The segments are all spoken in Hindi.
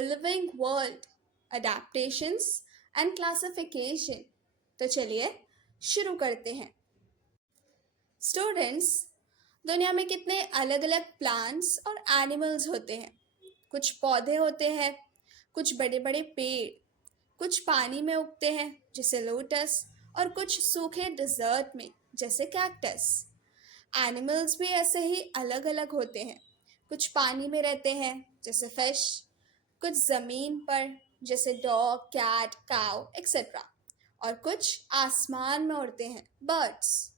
The living world, adaptations and classification. तो चलिए शुरू करते हैं। स्टूडेंट्स, दुनिया में कितने अलग अलग प्लांट्स और एनिमल्स होते हैं। कुछ पौधे होते हैं, कुछ बड़े बड़े पेड़, कुछ पानी में उगते हैं जैसे लोटस, और कुछ सूखे डिजर्ट में जैसे कैक्टस। एनिमल्स भी ऐसे ही अलग अलग होते हैं। कुछ पानी में रहते हैं जैसे फिश, कुछ ज़मीन पर जैसे डॉग, कैट, काउ एक्सेट्रा, और कुछ आसमान में उड़ते हैं बर्ड्स।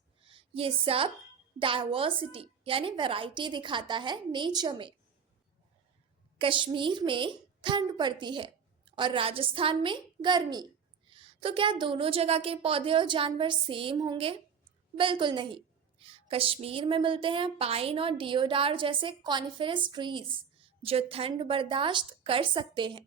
ये सब डाइवर्सिटी यानी वैरायटी दिखाता है नेचर में। कश्मीर में ठंड पड़ती है और राजस्थान में गर्मी। तो क्या दोनों जगह के पौधे और जानवर सेम होंगे? बिल्कुल नहीं। कश्मीर में मिलते हैं पाइन और डियोडार जैसे कॉनिफेरस ट्रीज जो ठंड बर्दाश्त कर सकते हैं।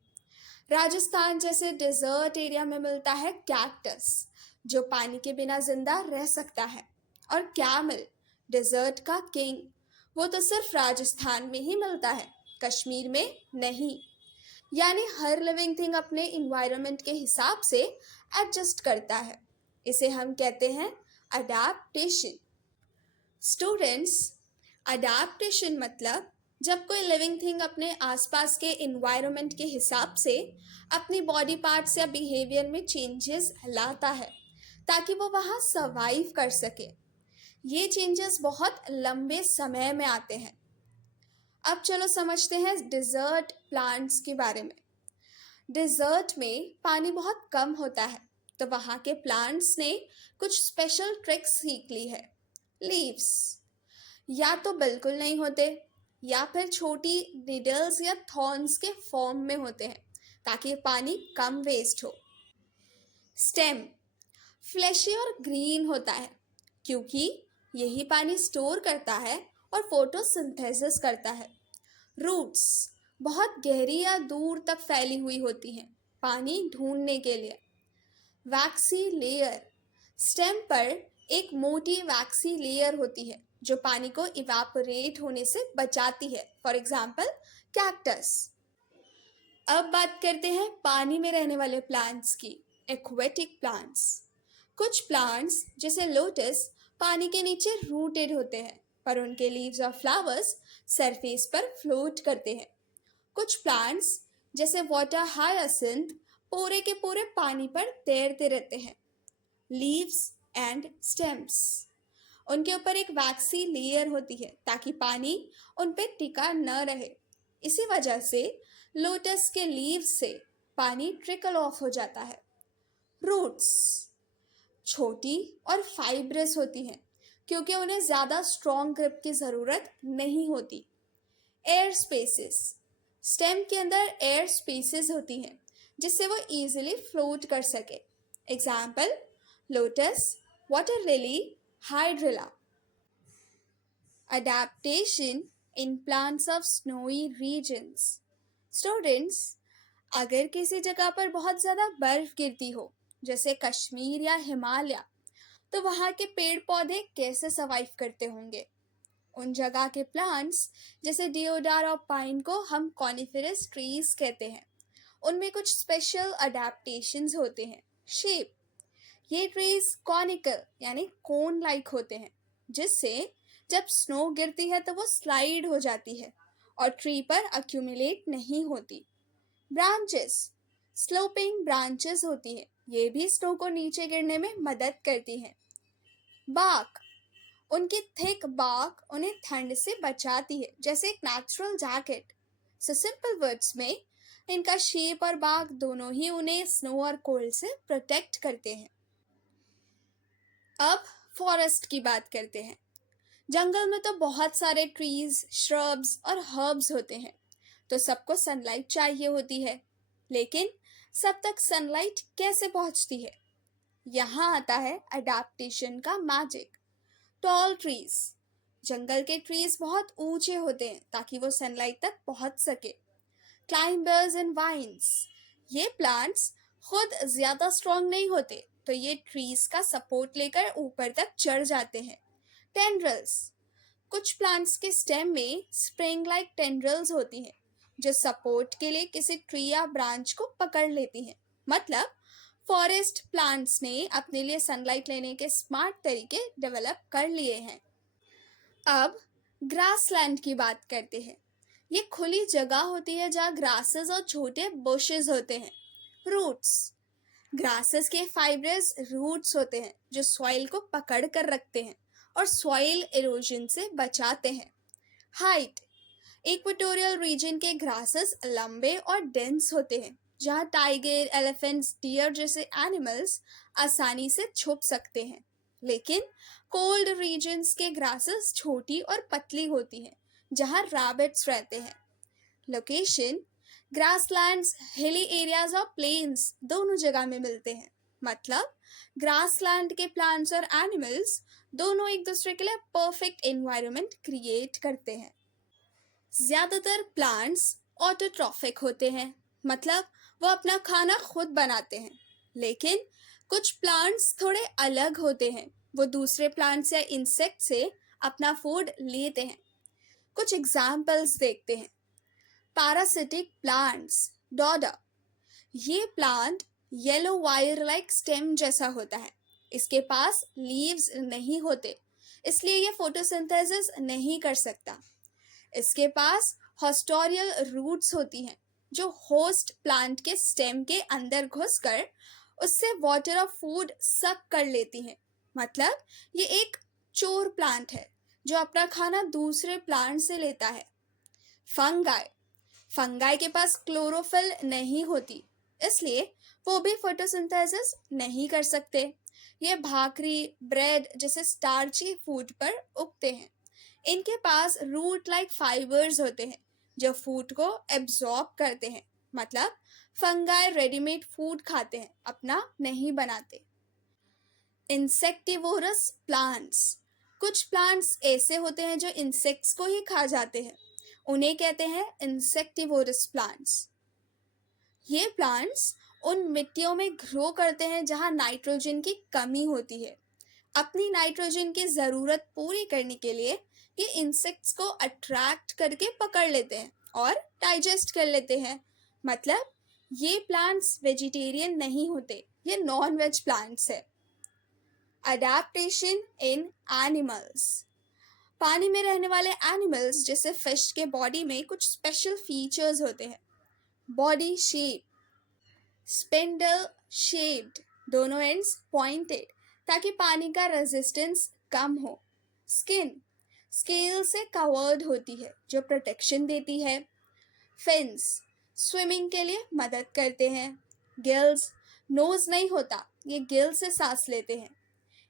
राजस्थान जैसे डेजर्ट एरिया में मिलता है कैक्टस जो पानी के बिना जिंदा रह सकता है। और कैमल, डेजर्ट का किंग, वो तो सिर्फ राजस्थान में ही मिलता है, कश्मीर में नहीं। यानी हर लिविंग थिंग अपने इन्वायरमेंट के हिसाब से एडजस्ट करता है। इसे हम कहते हैं अडेप्टेशन। स्टूडेंट्स, अडेप्टेशन मतलब जब कोई लिविंग थिंग अपने आसपास के इन्वायरमेंट के हिसाब से अपनी बॉडी पार्ट्स या बिहेवियर में चेंजेस लाता है ताकि वो वहाँ सर्वाइव कर सके। ये चेंजेस बहुत लंबे समय में आते हैं। अब चलो समझते हैं डिजर्ट प्लांट्स के बारे में। डिजर्ट में पानी बहुत कम होता है, तो वहाँ के प्लांट्स ने कुछ स्पेशल ट्रिक्स सीख ली है। लीव्स या तो बिल्कुल नहीं होते या फिर छोटी निडल्स या थॉर्न्स के फॉर्म में होते हैं ताकि पानी कम वेस्ट हो। स्टेम फ्लैशी और ग्रीन होता है क्योंकि यही पानी स्टोर करता है और फोटोसिंथेसिस करता है। रूट्स बहुत गहरी या दूर तक फैली हुई होती हैं पानी ढूंढने के लिए। वैक्सी लेयर स्टेम पर एक मोटी वैक्सी लेयर होती है जो पानी को इवापोरेट होने से बचाती है, फॉर एग्जाम्पल कैक्टस। अब बात करते हैं पानी में रहने वाले प्लांट्स की, एक्वेटिक प्लांट्स। कुछ प्लांट्स जैसे लोटस पानी के नीचे रूटेड होते हैं पर उनके लीव्स और फ्लावर्स सरफेस पर फ्लोट करते हैं। कुछ प्लांट्स जैसे वाटर हायासिंथ पूरे के पूरे पानी पर तैरते रहते हैं। लीव्स एंड स्टेम्स, उनके ऊपर एक वैक्सी लेयर होती है ताकि पानी उन पर टिका न रहे। इसी वजह से लोटस के लीव्स से पानी ट्रिकल ऑफ हो जाता है। रूट्स छोटी और फाइब्रस होती हैं क्योंकि उन्हें ज़्यादा स्ट्रॉन्ग ग्रिप की ज़रूरत नहीं होती। एयर स्पेसेस, स्टेम के अंदर एयर स्पेसेस होती हैं जिससे वो इजीली फ्लोट कर सके। Example lotus, water lily, hydrilla. Adaptation in plants of snowy regions. Students, अगर किसी जगह पर बहुत ज़्यादा बर्फ गिरती हो जैसे कश्मीर या हिमालय, तो वहाँ के पेड़ पौधे कैसे सर्वाइव करते होंगे? उन जगह के प्लांट्स जैसे डियोडार और पाइन को हम कॉनिफेरस ट्रीज कहते हैं। उनमें कुछ स्पेशल अडेप्टेशंस होते हैं। शेप, ये ट्रीज कॉनिकल यानी कोन लाइक होते हैं जिससे जब स्नो गिरती है तो वो स्लाइड हो जाती है और ट्री पर अक्यूमुलेट नहीं होती। ब्रांचेस, स्लोपिंग ब्रांचेस होती है, ये भी स्नो को नीचे गिरने में मदद करती हैं। बाक, उनकी थिक बाक उन्हें ठंड से बचाती है जैसे एक natural jacket. So simple words में इनका शेप और बाक दोनों ही उन्हें स्नो और कोल्ड से प्रोटेक्ट करते हैं। अब फॉरेस्ट की बात करते हैं। जंगल में तो बहुत सारे ट्रीज, श्रब्स और हर्ब्स होते हैं, तो सबको सनलाइट चाहिए होती है। लेकिन सब तक सनलाइट कैसे पहुंचती है? यहाँ आता है अडेप्टेशन का मैजिक। टॉल ट्रीज, जंगल के ट्रीज बहुत ऊंचे होते हैं ताकि वो सनलाइट तक पहुंच सके। क्लाइंबर्स एंड वाइन्स, ये प्लांट्स खुद ज्यादा स्ट्रांग नहीं होते तो ये ट्रीज का सपोर्ट लेकर ऊपर तक चढ़ जाते हैं। टेंड्रल्स, कुछ प्लांट्स के स्टेम में स्प्रिंग लाइक टेंड्रल्स होती हैं जो सपोर्ट के लिए किसी ट्री या ब्रांच को पकड़ लेती हैं। मतलब फॉरेस्ट प्लांट्स ने अपने लिए सनलाइट लेने के स्मार्ट तरीके डेवलप कर लिए हैं। अब ग्रासलैंड की बात करते हैं। ये खुली जगह होती है जहाँ ग्रासेस और छोटे बुशेस होते हैं। रूट्स, ग्रासेस के फाइब्रस रूट्स होते हैं जो सॉइल को पकड़ कर रखते हैं और सॉइल इरोजन से बचाते हैं। हाइट, इक्वेटोरियल रीजन के ग्रासेस लंबे और डेंस होते हैं जहाँ टाइगर, एलिफेंट्स, डियर जैसे एनिमल्स आसानी से छुप सकते हैं। लेकिन कोल्ड रीजन्स के ग्रासेस छोटी और पतली होती हैं जहाँ रैबिट्स रहते हैं। लोकेशन, ग्रासलैंड्स हिली एरियाज और प्लेन्स दोनों जगह में मिलते हैं। मतलब ग्रासलैंड के प्लांट्स और एनिमल्स दोनों एक दूसरे के लिए परफेक्ट एनवायरनमेंट क्रिएट करते हैं। ज्यादातर प्लांट्स ऑटोट्रॉफिक होते हैं, मतलब वो अपना खाना खुद बनाते हैं। लेकिन कुछ प्लांट्स थोड़े अलग होते हैं, वो दूसरे प्लांट्स या इंसेक्ट से अपना फूड लेते हैं। कुछ एग्जाम्पल्स देखते हैं। पैरासिटिक प्लांट्स, डोडा, ये plant yellow wire like stem जैसा होता है। इसके पास लीव्स नहीं होते, इसलिए ये फोटोसिंथेसिस नहीं कर सकता। इसके पास हॉस्टोरियल रूट्स होती हैं जो होस्ट प्लांट के स्टेम के अंदर घुसकर उससे वाटर और फूड सक कर लेती हैं। मतलब ये एक चोर प्लांट है जो अपना खाना दूसरे प्लांट से लेता है। फंगाई, फंगाई के पास क्लोरोफिल नहीं होती, इसलिए वो भी फोटोसिंथेसिस नहीं कर सकते। ये भाकरी, ब्रेड जैसे स्टार्ची फूड पर उगते हैं। इनके पास रूट लाइक फाइबर्स होते हैं जो फूड को एब्जॉर्ब करते हैं। मतलब फंगाई रेडीमेड फूड खाते हैं, अपना नहीं बनाते। इंसेक्टिवोरस प्लांट्स, कुछ प्लांट्स ऐसे होते हैं जो इंसेक्ट्स को ही खा जाते हैं, उन्हें कहते हैं इंसेक्टिवोरस प्लांट्स। ये प्लांट्स उन मिट्टियों में ग्रो करते हैं जहां नाइट्रोजन की कमी होती है। अपनी नाइट्रोजन की ज़रूरत पूरी करने के लिए ये इंसेक्ट्स को अट्रैक्ट करके पकड़ लेते हैं और डाइजेस्ट कर लेते हैं। मतलब ये प्लांट्स वेजिटेरियन नहीं होते, ये नॉन वेज प्लांट्स है। अडेप्टेशन इन एनिमल्स, पानी में रहने वाले एनिमल्स जैसे फिश के बॉडी में कुछ स्पेशल फीचर्स होते हैं। बॉडी शेप, स्पिंडल शेप्ड, दोनों एंड्स पॉइंटेड ताकि पानी का रेजिस्टेंस कम हो। स्किन स्केल से कवर्ड होती है जो प्रोटेक्शन देती है। फिन्स स्विमिंग के लिए मदद करते हैं। गिल्स, नोज नहीं होता, ये गिल से सांस लेते हैं।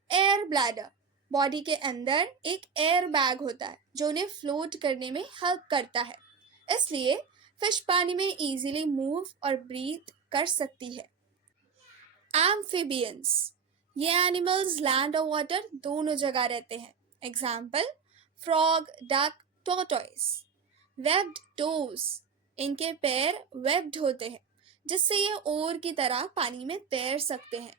एयर ब्लैडर, बॉडी के अंदर एक एयर बैग होता है जो उन्हें फ्लोट करने में हेल्प करता है, इसलिए फिश पानी में इजीली मूव और ब्रीथ कर सकती है। एम्फिबियंस, ये एनिमल्स लैंड और वाटर दोनों जगह रहते हैं। Example frog, duck, tortoise. Webbed toes, इनके पैर वेब्ड होते हैं जिससे ये ओर की तरह पानी में तैर सकते हैं।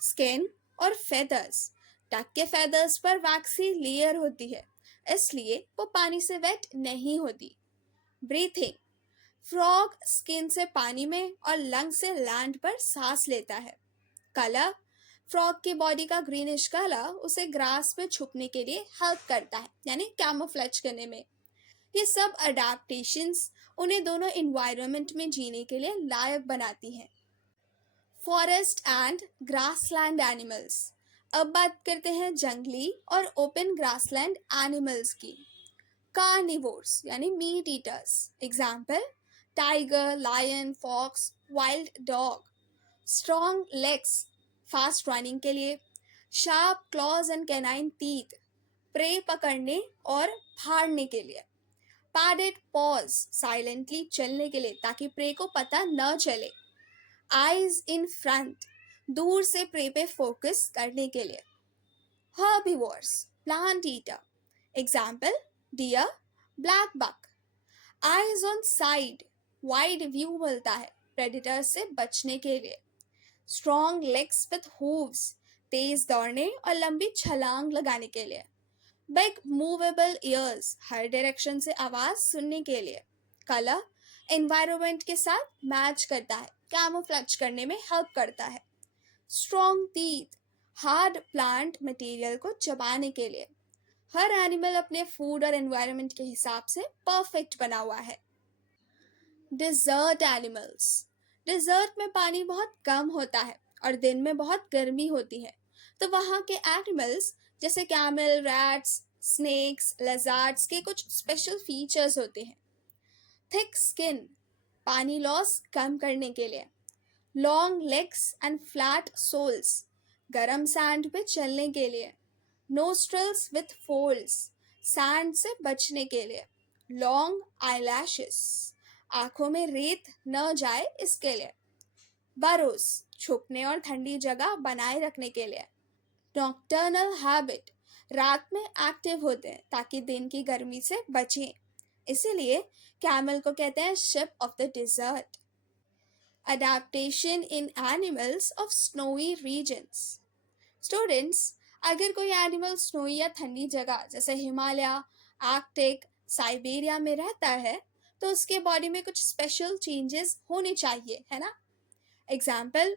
स्किन और फेदर्स, डक के फेदर्स पर वैक्सी लेयर होती है, इसलिए वो पानी से वेट नहीं होती। ब्रीथिंग, फ्रॉग स्किन से पानी में और लंग से लैंड पर सांस लेता है। कलर, फ्रॉग की बॉडी का ग्रीनिश कलर उसे ग्रास में छुपने के लिए हेल्प करता है, यानी कैमोफ्लेज करने में। ये सब अडेप्टेशंस उन्हें दोनों इन्वायरमेंट में जीने के लिए लायक बनाती हैं। फॉरेस्ट एंड ग्रासलैंड एनिमल्स, अब बात करते हैं जंगली और ओपन ग्रासलैंड एनिमल्स की। कार्निवोर्स यानी meat eaters. Example tiger, lion, fox, wild dog. Strong legs, fast running के लिए। Sharp claws and canine teeth, prey पकड़ने और फाड़ने के लिए। पैडेड पॉज, साइलेंटली चलने के लिए ताकि प्रे को पता न चले। आईज इन फ्रंट, दूर से प्रे पे फोकस करने के लिए। Herbivores, plant eater. Example deer, black buck. Eyes on side, wide view मिलता है प्रेडिटर से बचने के लिए। स्ट्रॉन्ग लेग्स विथ हूव्स, तेज दौड़ने और लंबी छलांग लगाने के लिए। बिग मूवेबल ईयर्स, हर डायरेक्शन से आवाज सुनने के लिए। कलर, एनवायरनमेंट के साथ मैच करता है, कैमोफ्लेज करने में हेल्प करता है। Strong teeth, hard plant material को चबाने के लिए। हर एनिमल अपने फूड और एनवायरनमेंट के हिसाब से परफेक्ट बना हुआ है। डिजर्ट एनिमल्स, डिजर्ट में पानी बहुत कम होता है और दिन में बहुत गर्मी होती है, तो वहाँ के एनिमल्स जैसे कैमल, रैट्स, स्नेक्स, लेजार्ड्स के कुछ स्पेशल फीचर्स होते हैं। थिक स्किन, पानी लॉस कम करने के लिए। Long legs and flat soles, गरम सैंड पे चलने के लिए। नोस्ट्रल्स विथ फोल्ड्स, सैंड से बचने के लिए। लॉन्ग आईलैशेस, आंखों में रेत न जाए इसके लिए। बरोस, छुपने और ठंडी जगह बनाए रखने के लिए। नॉक्टर्नल हैबिट, रात में एक्टिव होते हैं ताकि दिन की गर्मी से बचें, इसीलिए कैमल को कहते हैं ship of the desert. Adaptation in animals of snowy regions. Students, अगर कोई एनिमल स्नोई या ठंडी जगह जैसे हिमालय, आर्कटिक, साइबेरिया में रहता है, तो उसके बॉडी में कुछ स्पेशल चेंजेस होने चाहिए, है ना। Example,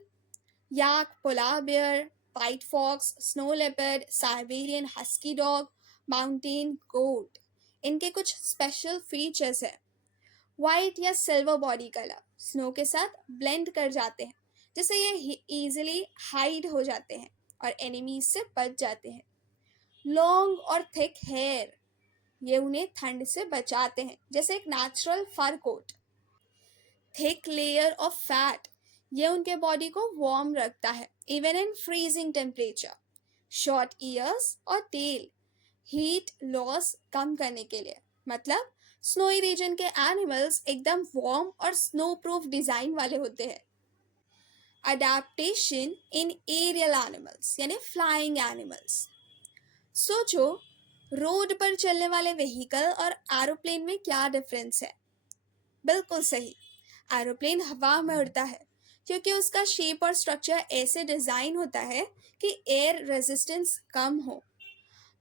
yak, polar bear, white fox, snow leopard, Siberian husky dog, mountain goat, इनके कुछ स्पेशल फीचर्स हैं। वाइट या सिल्वर बॉडी कलर, स्नो के साथ ब्लेंड कर जाते हैं, जिससे ये इजीली हाइड हो जाते हैं और एनिमीज से बच जाते हैं। लॉन्ग और थिक हेयर, ये उन्हें ठंड से बचाते हैं, जैसे एक natural fur coat. Thick layer of fat, ये उनके बॉडी को वार्म रखता है even in freezing temperature. Short ears और टेल, हीट लॉस कम करने के लिए। मतलब स्नोई रीजन के एनिमल्स एकदम वार्म और स्नो प्रूफ डिजाइन वाले होते हैं। अडेप्टेशन इन एरियल एनिमल्स यानी फ्लाइंग एनिमल्स। सोचो, रोड पर चलने वाले व्हीकल और एरोप्लेन में क्या डिफरेंस है। बिल्कुल सही, एरोप्लेन हवा में उड़ता है क्योंकि उसका शेप और स्ट्रक्चर ऐसे डिजाइन होता है कि एयर रेजिस्टेंस कम हो।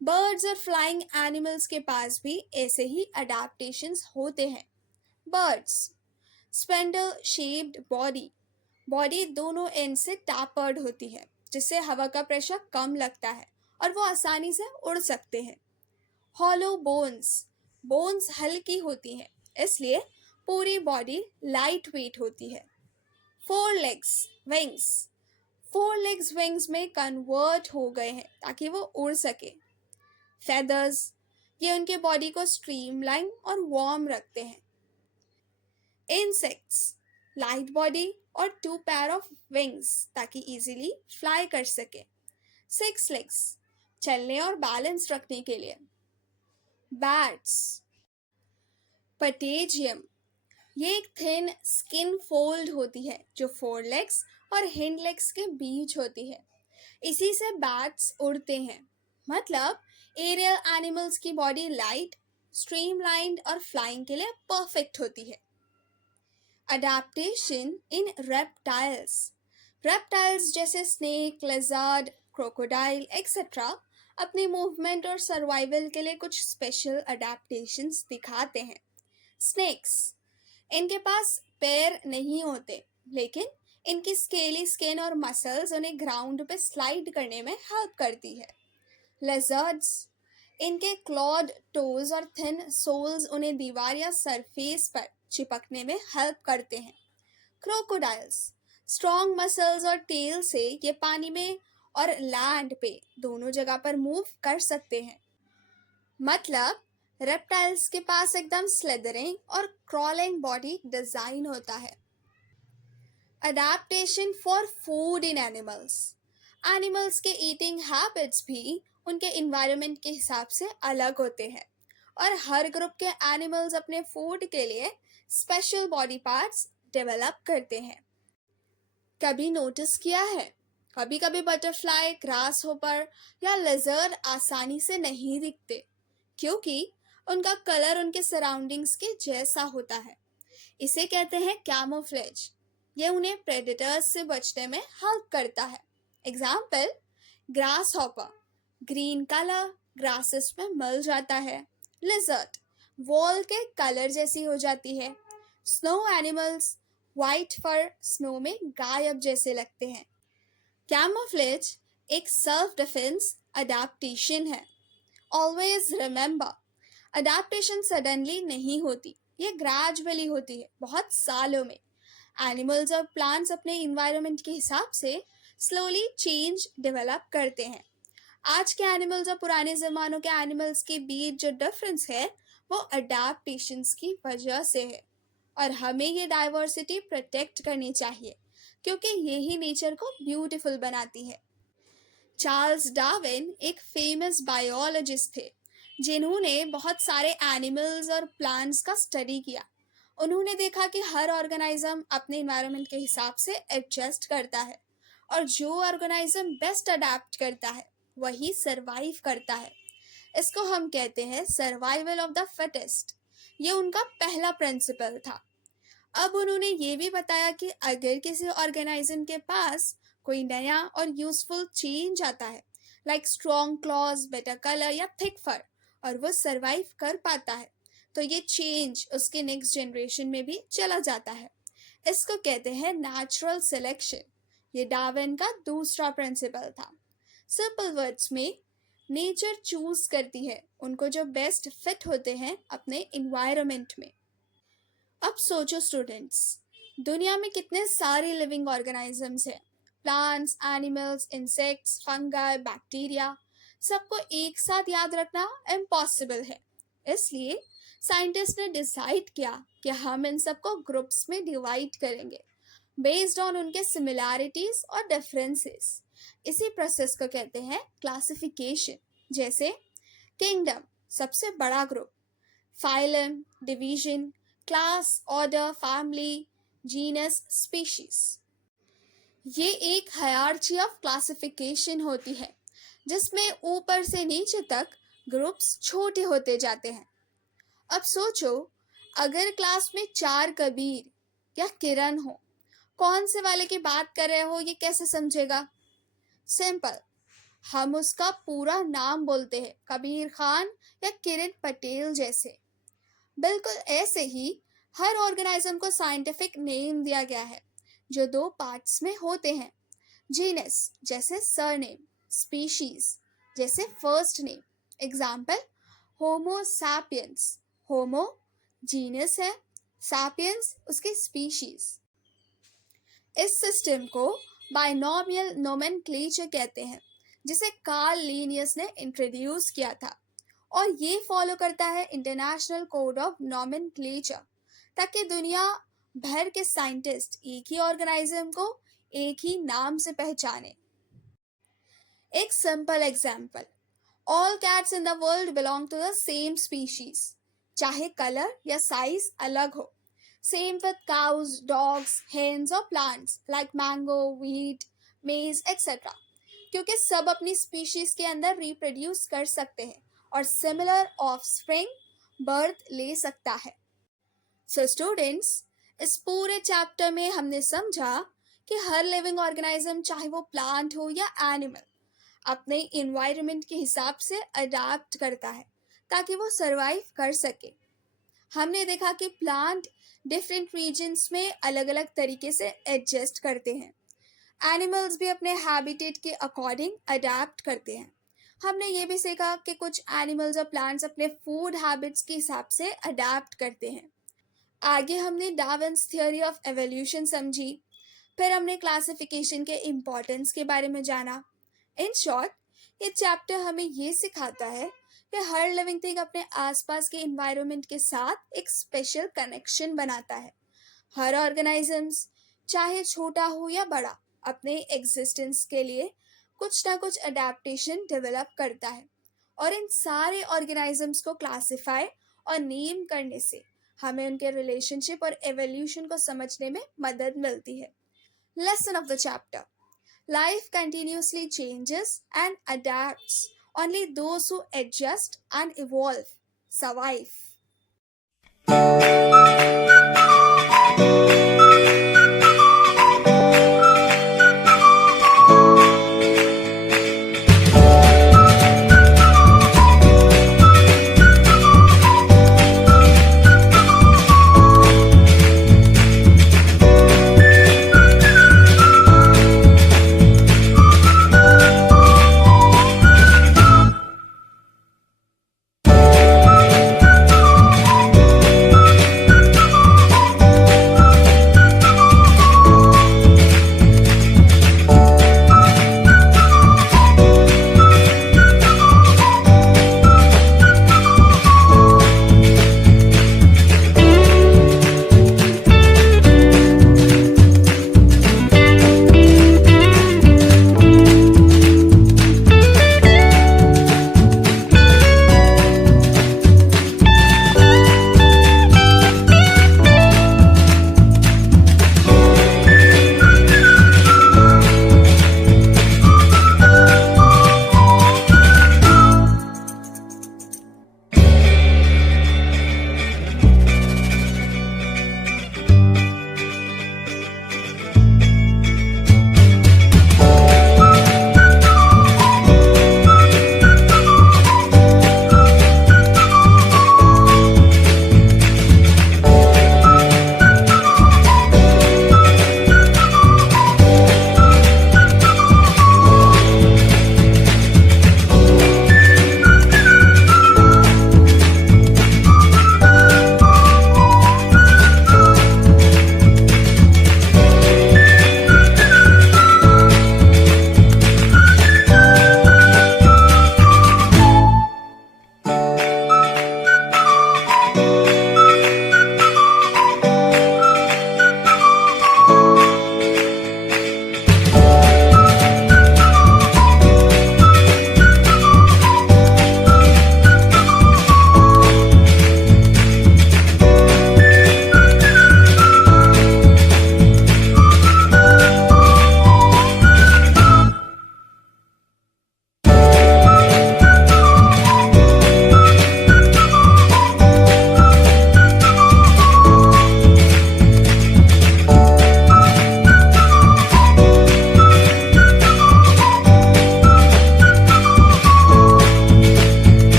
बर्ड्स और फ्लाइंग एनिमल्स के पास भी ऐसे ही अडेप्टेशंस होते हैं। Birds, spindle shaped body, body दोनों एंड से टैपर्ड होती है, जिससे हवा का प्रेशर कम लगता है और वो आसानी से उड़ सकते हैं। हॉलो बोन्स, बोन्स हल्की होती हैं, इसलिए पूरी बॉडी लाइट वेट होती है। Four legs wings, four legs wings में कन्वर्ट हो गए हैं ताकि वो उड़ सके। फेदर्स, ये उनके बॉडी को स्ट्रीमलाइन और वार्म रखते हैं। इंसेक्ट्स, लाइट बॉडी और 2 पेयर ऑफ विंग्स ताकि इजीली फ्लाई कर सके। 6 लेग्स, चलने और बैलेंस रखने के लिए। बैट्स, पटेजियम, ये एक थिन स्किन फोल्ड होती है जो 4 लेग्स और हिंड लेग्स के बीच होती है, इसी से बैट्स उड़ते हैं। मतलब एरियल एनिमल्स की बॉडी लाइट, स्ट्रीमलाइंड और फ्लाइंग के लिए परफेक्ट होती है। अडेप्टेशन इन रेप्टाइल्स, रेप्टाइल्स जैसे स्नेक, लेजर्ड, क्रोकोडाइल एक्सेट्रा अपनी मूवमेंट और सर्वाइवल के लिए कुछ स्पेशल अडेप्टेशंस दिखाते हैं। स्नेक्स, इनके पास पैर नहीं होते, लेकिन इनकी स्केली स्किन और मसल्स उन्हें ग्राउंड पे स्लाइड करने में हेल्प करती है। लेजर्ड्स, इनके क्लॉड टोज और थिन सोल्स उन्हें दीवार या सरफेस पर चिपकने में हेल्प करते हैं। क्रोकोडाइल्स, स्ट्रॉन्ग मसल्स और टेल से ये पानी में और लैंड पे दोनों जगह पर मूव कर सकते हैं। मतलब रेप्टाइल्स के पास एकदम स्लेदरिंग और क्रॉलिंग बॉडी डिजाइन होता है। Adaptation for food in animals, animals के ईटिंग हैबिट्स भी उनके इन्वायरमेंट के हिसाब से अलग होते हैं और हर ग्रुप के एनिमल्स अपने फूड के लिए स्पेशल बॉडी पार्ट्स डेवलप करते हैं। कभी नोटिस किया है, कभी कभी बटरफ्लाई, ग्रास होपर या लेजर्ड आसानी से नहीं दिखते क्योंकि उनका कलर उनके सराउंडिंग्स के जैसा होता है। इसे कहते हैं कैमोफ्लेज। ये उन्हें प्रेडेटर्स से बचने में हेल्प करता है। Example, grass hopper, green colour grasses में मिल जाता है। लिजर्ड, वॉल के कलर जैसी हो जाती है। स्नो एनिमल्स व्हाइट फर स्नो में गायब जैसे लगते हैं। कैमोफ्लेज एक सेल्फ डिफेंस अडेप्टेशन है। ऑलवेज रिमेंबर, अडेप्टेशन सडनली नहीं होती, ये ग्रेजुअली होती है, बहुत सालों में। एनिमल्स और प्लांट्स अपने इन्वायरमेंट के हिसाब से स्लोली चेंज डेवलप करते हैं। आज के एनिमल्स और पुराने ज़मानों के एनिमल्स के बीच जो डिफरेंस है वो अडेप्टेशंस की वजह से है, और हमें ये डाइवर्सिटी प्रोटेक्ट करनी चाहिए क्योंकि यही नेचर को ब्यूटीफुल बनाती है। चार्ल्स डार्विन एक फेमस बायोलॉजिस्ट थे जिन्होंने बहुत सारे एनिमल्स और प्लांट्स का स्टडी किया। उन्होंने देखा कि हर ऑर्गेनिज्म अपने इन्वायरमेंट के हिसाब से एडजस्ट करता है, और जो ऑर्गेनिज्म बेस्ट अडेप्ट करता है वही सरवाइव करता है। इसको हम कहते हैं सर्वाइवल ऑफ द फिटेस्ट। ये उनका पहला प्रिंसिपल था। अब उन्होंने ये भी बताया कि अगर किसी ऑर्गेनिज्म के पास कोई नया और यूजफुल चेंज आता है, like strong clause, better colour या थिक फर, और वो सरवाइव कर पाता है, तो ये चेंज उसके नेक्स्ट जनरेशन में भी चला जाता है। इसको कहते हैं नेचुरल सिलेक्शन। ये डार्विन का दूसरा प्रिंसिपल था। सिंपल वर्ड्स में, नेचर चूज करती है उनको जो बेस्ट फिट होते हैं अपने इन्वायरमेंट में। अब सोचो स्टूडेंट्स, दुनिया में कितने सारे लिविंग ऑर्गेनिजम्स हैं। Plants, animals, insects, fungi, bacteria, सबको एक साथ याद रखना इम्पॉसिबल है। इसलिए साइंटिस्ट ने डिसाइड किया कि हम इन सबको ग्रुप्स में डिवाइड करेंगे बेस्ड ऑन उनके सिमिलैरिटीज और डिफरेंसेस। इसी प्रोसेस को कहते हैं क्लासिफिकेशन। जैसे किंगडम सबसे बड़ा group, phylum division, class, order, family, genus, species. ये एक हायरार्ची ऑफ क्लासिफिकेशन होती है जिसमें ऊपर से नीचे तक ग्रुप्स छोटे होते जाते हैं। अब सोचो, अगर क्लास में 4 कबीर या किरण हो, कौन से वाले की बात कर रहे हो ये कैसे समझेगा? सिंपल, हम उसका पूरा नाम बोलते हैं, कबीर खान या किरण पटेल जैसे। बिल्कुल ऐसे ही हर ऑर्गेनिज्म को साइंटिफिक नेम दिया गया है जो 2 पार्ट्स में होते हैं। जीनस जैसे सरनेम, स्पीशीज जैसे first name. Example, Homo sapiens, होमो जीनस है, सैपियंस उसकी स्पीशीज। इस सिस्टम को बाइनोमियल नोमेनक्लेचर कहते हैं जिसे कार्ल लिनियस ने इंट्रोड्यूस किया था, और ये फॉलो करता है इंटरनेशनल कोड ऑफ नोमेनक्लेचर ताकि दुनिया भर के साइंटिस्ट एक ही ऑर्गेनिज्म को एक ही नाम से पहचाने। एक simple example, all cats in the world belong to the same species, चाहे कलर या साइज अलग हो। Same with cows, dogs, hens और plants like mango, wheat, maize etcetera, क्योंकि सब अपनी स्पीशीज के अंदर रिप्रोड्यूस कर सकते हैं और सिमिलर ऑफस्प्रिंग बर्थ ले सकता है। सो स्टूडेंट्स, इस पूरे चैप्टर में हमने समझा कि हर लिविंग ऑर्गेनिज्म, चाहे वो प्लांट हो या एनिमल, अपने इन्वायरमेंट के हिसाब से अडेप्ट करता है ताकि वो सरवाइव कर सके। हमने देखा कि प्लांट डिफरेंट रीजन्स में अलग अलग तरीके से एडजस्ट करते हैं। एनिमल्स भी अपने हैबिटेट के अकॉर्डिंग अडेप्ट करते हैं। हमने ये भी सीखा कि कुछ एनिमल्स और प्लांट्स अपने फूड हैबिट्स के हिसाब से अडेप्ट करते हैं। आगे हमने डार्विन्स थ्योरी ऑफ एवोल्यूशन समझी, फिर हमने क्लासिफिकेशन के इम्पोर्टेंस के बारे में जाना। इन शॉर्ट, ये चैप्टर हमें ये सिखाता है कि हर लिविंग थिंग अपने आसपास के इन्वायरमेंट के साथ एक स्पेशल कनेक्शन बनाता है। हर ऑर्गेनिजम्स, चाहे छोटा हो या बड़ा, अपने एग्जिस्टेंस के लिए कुछ ना कुछ अडेप्टेशन डेवलप करता है, और इन सारे ऑर्गेनिजम्स को क्लासिफाई और नेम करने से हमें उनके रिलेशनशिप और एवोल्यूशन को समझने में मदद मिलती है। Lesson of the chapter: Life continuously changes and adapts. Only those who adjust and evolve survive.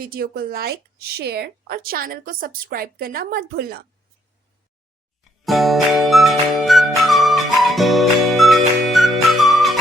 Video को लाइक, शेयर और चैनल को सब्सक्राइब करना मत भूलना।